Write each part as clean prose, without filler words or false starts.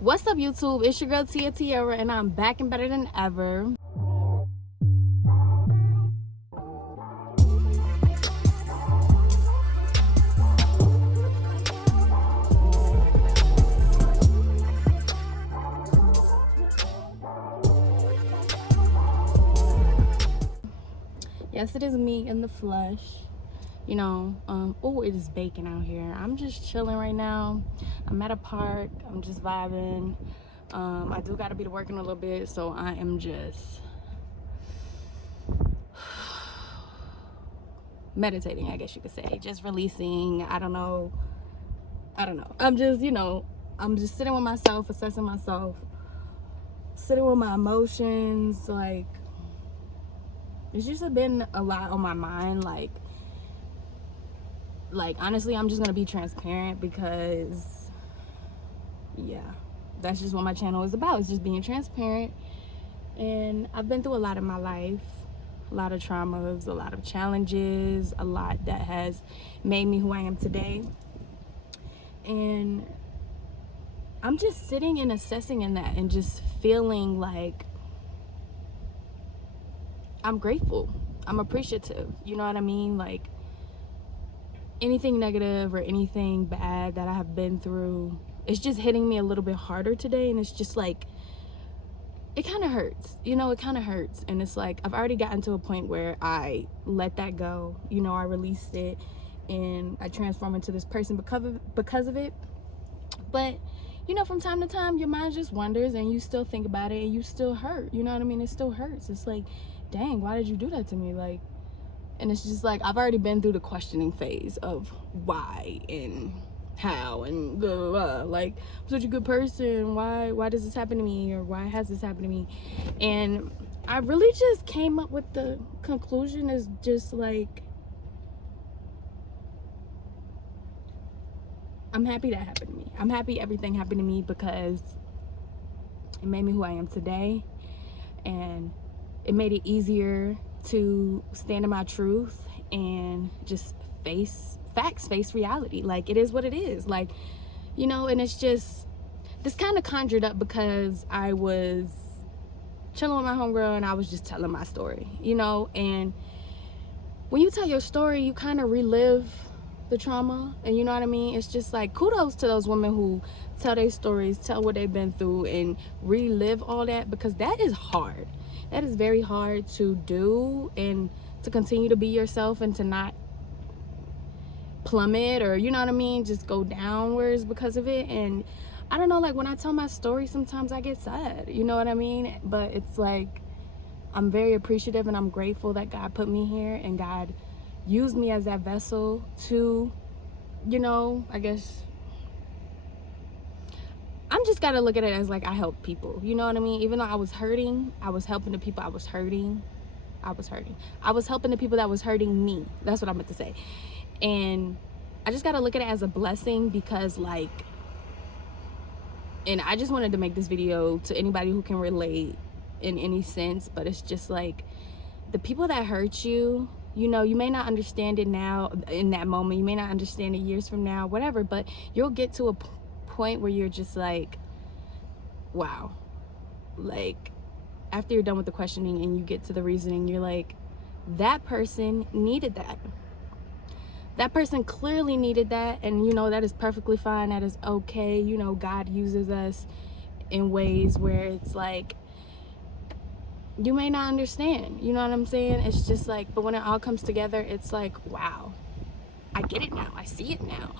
What's up, YouTube? It's your girl Tia Tierra, and I'm back and better than ever. Yes, it is me in the flesh. You know, oh, it is baking out here. I'm just chilling right now. I'm at a park. I'm just vibing. I do gotta be to work in a little bit, so I am just meditating, I guess you could say. Just releasing. I don't know. I'm just, I'm just sitting with myself, assessing myself, sitting with my emotions. Like, it's just been a lot on my mind. Like honestly, I'm just gonna be transparent because, yeah, that's just what my channel is about. It's just being transparent. And I've been through a lot in my life, a lot of traumas, a lot of challenges, a lot that has made me who I am today. And I'm just sitting and assessing in that and just feeling like I'm grateful, I'm appreciative, you know what I mean? Like, anything negative or anything bad that I have been through, it's just hitting me a little bit harder today. And it's just like, it kind of hurts, it kind of hurts. And it's like, I've already gotten to a point where I let that go, I released it and I transform into this person because of it. But from time to time, your mind just wanders and you still think about it and you still hurt, you know what I mean? It still hurts. It's like, dang, why did you do that to me? Like, and it's just like, I've already been through the questioning phase of why and how and blah, blah, blah. Like, I'm such a good person. Why does this happen to me? Or why has this happened to me? And I really just came up with the conclusion is just like, I'm happy that happened to me. I'm happy everything happened to me because it made me who I am today. And it made it easier to stand in my truth and just face facts, face reality. Like, it is what it is. Like, and it's just, this kind of conjured up because I was chilling with my homegirl and I was just telling my story, and when you tell your story, you kind of relive the trauma, and you know what I mean? It's just like, kudos to those women who tell their stories, tell what they've been through and relive all that, because that is hard. That is very hard to do, and to continue to be yourself and to not plummet or, you know what I mean, just go downwards because of it. And I don't know, like, when I tell my story, sometimes I get sad, you know what I mean? But it's like, I'm very appreciative and I'm grateful that God put me here and God used me as that vessel to, I guess, I'm just gotta look at it as like, I help people, you know what I mean? Even though I was hurting, I was helping the people I was hurting. I was helping the people that was hurting me. That's what I meant to say. And I just gotta look at it as a blessing because, like, and I just wanted to make this video to anybody who can relate in any sense, but it's just like, the people that hurt you, you may not understand it now in that moment, you may not understand it years from now, whatever, but you'll get to a point where you're just like, wow. Like, after you're done with the questioning and you get to the reasoning, you're like, that person needed that. That person clearly needed that, and that is perfectly fine. That is okay. God uses us in ways where it's like, you may not understand, you know what I'm saying? It's just like, but when it all comes together, it's like, wow, I get it now. I see it now.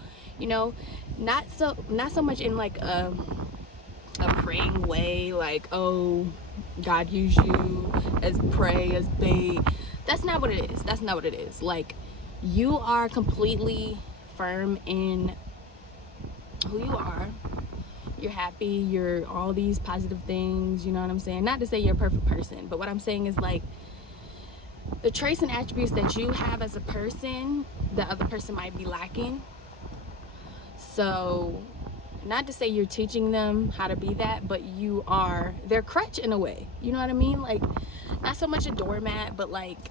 Not so much in like a praying way, like, oh, God use you as prey, as bait. That's not what it is. That's not what it is. Like, you are completely firm in who you are. You're happy, you're all these positive things, you know what I'm saying? Not to say you're a perfect person, but what I'm saying is, like, the traits and attributes that you have as a person, the other person might be lacking. So, not to say you're teaching them how to be that, but you are their crutch in a way, you know what I mean? Like, not so much a doormat, but like,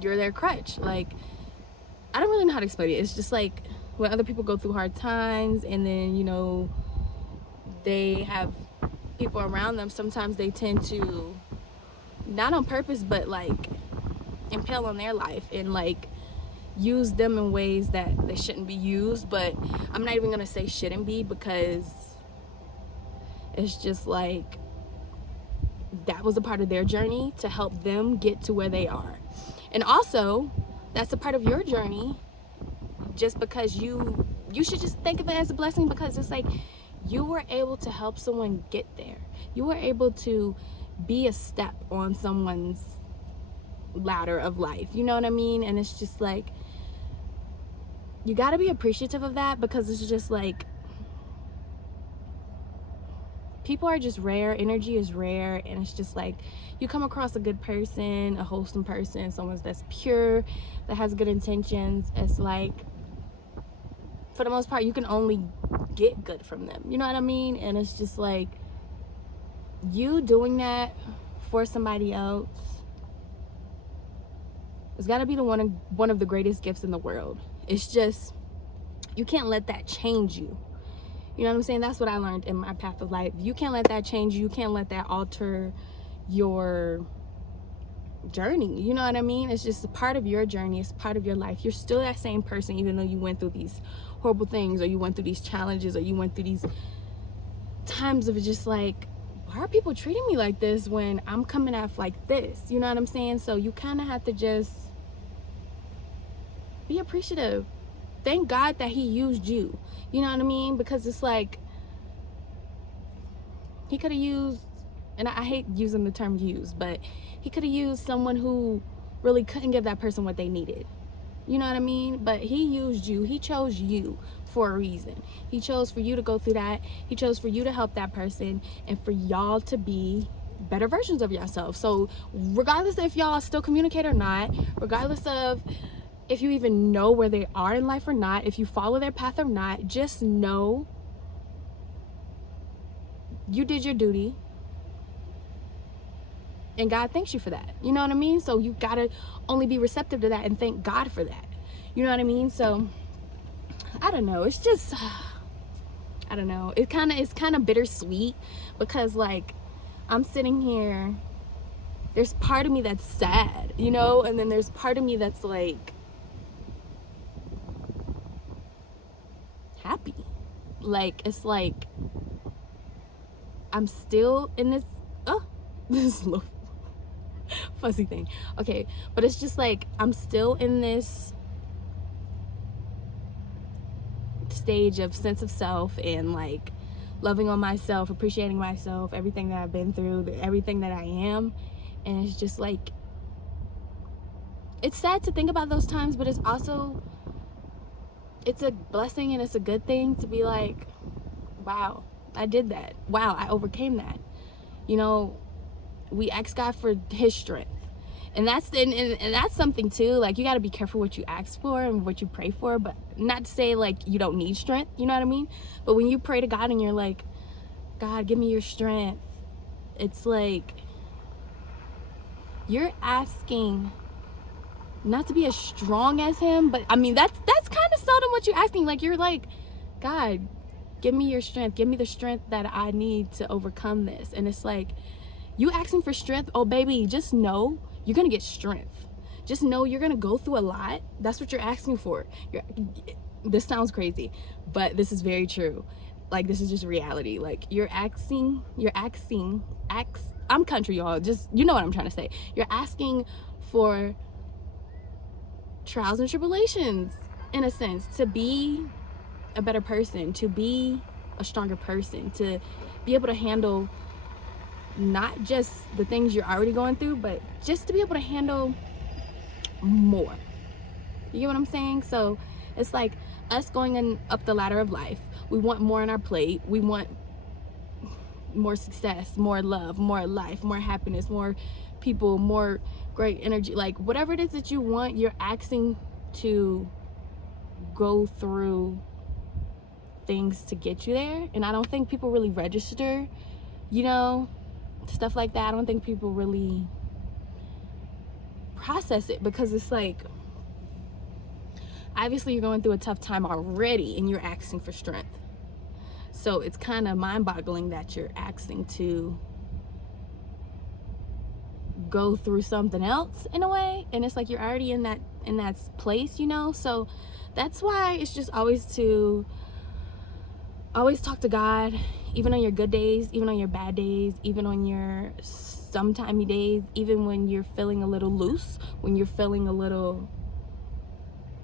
you're their crutch. Like, I don't really know how to explain it. It's just like, when other people go through hard times and then, they have people around them, sometimes they tend to, not on purpose, but like impale on their life and like use them in ways that they shouldn't be used. But I'm not even gonna say shouldn't be, because it's just like that was a part of their journey to help them get to where they are. And also, that's a part of your journey, just because you should just think of it as a blessing, because it's like you were able to help someone get there. You were able to be a step on someone's ladder of life, you know what I mean? And it's just like, you got to be appreciative of that, because it's just like, people are just rare, energy is rare, and it's just like, you come across a good person, a wholesome person, someone that's pure, that has good intentions, it's like, for the most part, you can only get good from them, you know what I mean? And it's just like, you doing that for somebody else, it's got to be one of the greatest gifts in the world. It's just, you can't let that change you. You know what I'm saying? That's what I learned in my path of life. You can't let that change you. You can't let that alter your journey. You know what I mean? It's just a part of your journey. It's part of your life. You're still that same person, even though you went through these horrible things, or you went through these challenges, or you went through these times of just like, why are people treating me like this when I'm coming off like this? You know what I'm saying? So you kind of have to just be appreciative. Thank God that he used you. You know what I mean? Because it's like, he could have used, and I hate using the term use, but he could have used someone who really couldn't give that person what they needed. You know what I mean? But he used you. He chose you for a reason. He chose for you to go through that. He chose for you to help that person, and for y'all to be better versions of yourself. So regardless if y'all still communicate or not, regardless of if you even know where they are in life or not, if you follow their path or not, just know you did your duty, and God thanks you for that. You know what I mean? So you gotta only be receptive to that and thank God for that. You know what I mean? So I don't know, it's just, I don't know, it's kind of bittersweet, because like, I'm sitting here, there's part of me that's sad, you know, and then there's part of me that's like happy. Like, it's like I'm still in this this little fuzzy thing, okay, but it's just like I'm still in this stage of sense of self, and like loving on myself, appreciating myself, everything that I've been through, everything that I am. And it's just like, it's sad to think about those times, but it's also, it's a blessing and it's a good thing to be like, wow, I did that. Wow, I overcame that. You know, we ask God for his strength. And that's and that's something too. Like, you got to be careful what you ask for and what you pray for, but not to say like you don't need strength, you know what I mean? But when you pray to God and you're like, God, give me your strength, it's like you're asking not to be as strong as him, but I mean, that's kind of seldom what you're asking. Like, you're like, God, give me your strength, give me the strength that I need to overcome this. And it's like, you asking for strength, oh baby, just know you're gonna get strength. Just know you're gonna go through a lot. That's what you're asking for. This sounds crazy, but this is very true. Like, this is just reality. Like, I'm country, y'all, just, you know what I'm trying to say. You're asking for trials and tribulations, in a sense, to be a better person, to be a stronger person, to be able to handle not just the things you're already going through, but just to be able to handle more. You get what I'm saying? So it's like us going up the ladder of life. We want more on our plate. We want more success, more love, more life, more happiness, more people, more great energy. Like, whatever it is that you want, you're asking to go through things to get you there. And I don't think people really register, you know, stuff like that. I don't think people really process it, because it's like, obviously you're going through a tough time already and you're asking for strength. So it's kind of mind-boggling that you're asking to go through something else in a way, and it's like you're already in that place, you know. So that's why it's just always talk to God, even on your good days, even on your bad days, even on your sometimey days, even when you're feeling a little loose, when you're feeling a little,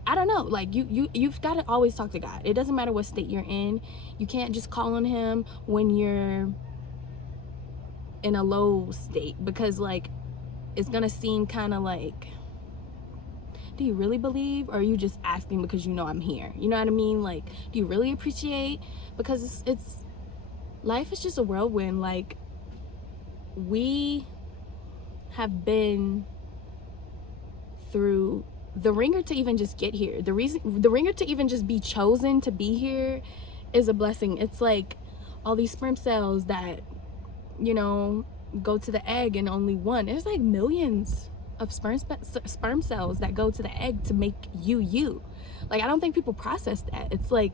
I don't know, like you've got to always talk to God. It doesn't matter what state you're in. You can't just call on him when you're in a low state, because like it's gonna seem kind of like, do you really believe, or are you just asking because you know I'm here? You know what I mean? Like, do you really appreciate? Because it's life is just a whirlwind. Like, we have been through the ringer to even just get here. The ringer to even just be chosen to be here is a blessing. It's like all these sperm cells that, you know, go to the egg, and only one. There's like millions of sperm cells that go to the egg to make you. Like, I don't think people process that. It's like,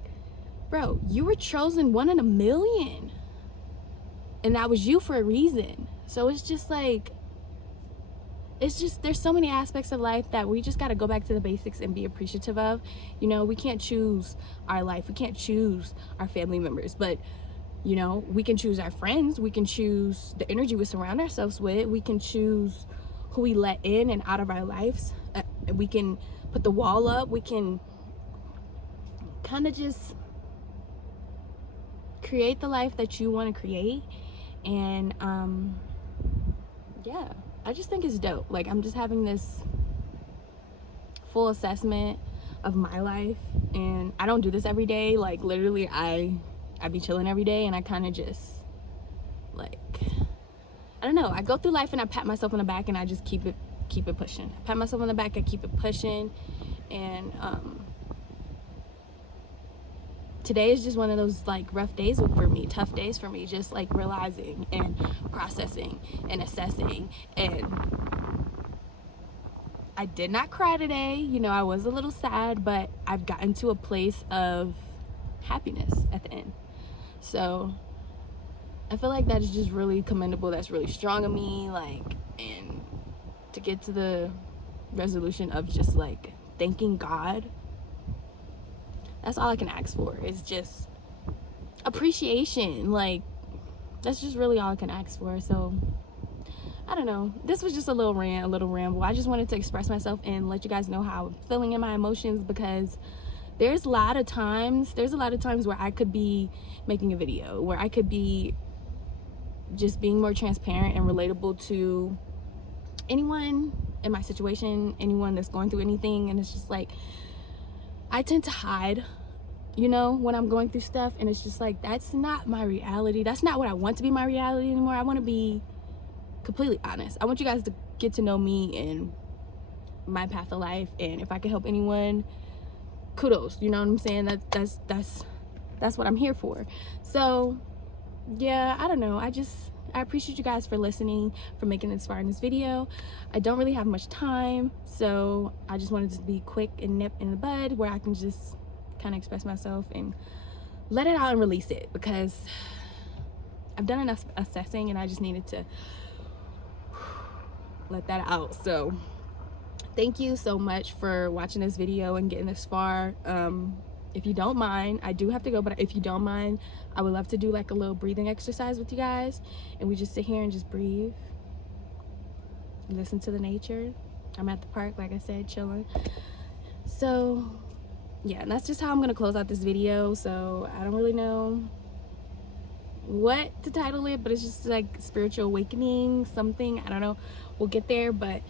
bro, you were chosen 1 in a million, and that was you for a reason. So it's just like, there's so many aspects of life that we just got to go back to the basics and be appreciative of. You know, we can't choose our life, we can't choose our family members, but you know, we can choose our friends, we can choose the energy we surround ourselves with, we can choose who we let in and out of our lives. We can put the wall up, we can kind of just create the life that you want to create. And yeah, I just think it's dope. Like, I'm just having this full assessment of my life, and I don't do this every day. Like, literally I be chilling every day, and I kind of just, like, I don't know, I go through life and I pat myself on the back, and I just keep it pushing. I pat myself on the back, I keep it pushing. And today is just one of those like rough days for me, tough days for me, just like realizing and processing and assessing. And I did not cry today, you know, I was a little sad, but I've gotten to a place of happiness at the end. So I feel like that is just really commendable. That's really strong of me. Like, and to get to the resolution of just like thanking God, that's all I can ask for, is just appreciation. Like, that's just really all I can ask for. So I don't know, this was just a little rant, a little ramble. I just wanted to express myself and let you guys know how I'm feeling in my emotions, because there's a lot of times where I could be making a video, where I could be just being more transparent and relatable to anyone in my situation, anyone that's going through anything. And it's just like, I tend to hide, you know, when I'm going through stuff, and it's just like, that's not my reality. That's not what I want to be my reality anymore. I want to be completely honest. I want you guys to get to know me and my path of life, and if I can help anyone, kudos, you know what I'm saying? That's what I'm here for. So yeah, I don't know, I appreciate you guys for listening, for making it this far in this video. I don't really have much time, so I just wanted to be quick and nip in the bud, where I can just kind of express myself and let it out and release it, because I've done enough assessing and I just needed to let that out. So thank you so much for watching this video and getting this far. If you don't mind, I do have to go, but if you don't mind, I would love to do like a little breathing exercise with you guys, and we just sit here and just breathe, listen to the nature. I'm at the park, like I said, chilling. So yeah, and that's just how I'm gonna close out this video. So I don't really know what to title it, but it's just like spiritual awakening, something, I don't know, we'll get there. But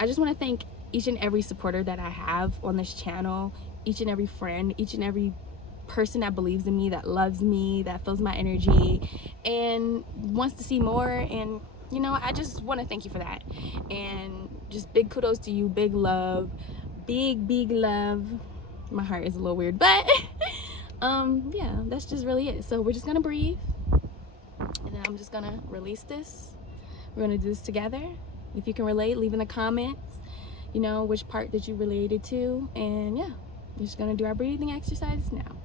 I just want to thank each and every supporter that I have on this channel, each and every friend, each and every person that believes in me, that loves me, that feels my energy and wants to see more. And you know, I just want to thank you for that, and just big kudos to you, big love, big love. My heart is a little weird, but yeah, that's just really it. So we're just gonna breathe, and then I'm just gonna release this. We're gonna do this together. If you can relate, leave in the comments, you know, which part that you related to. And yeah, we're just gonna do our breathing exercises now.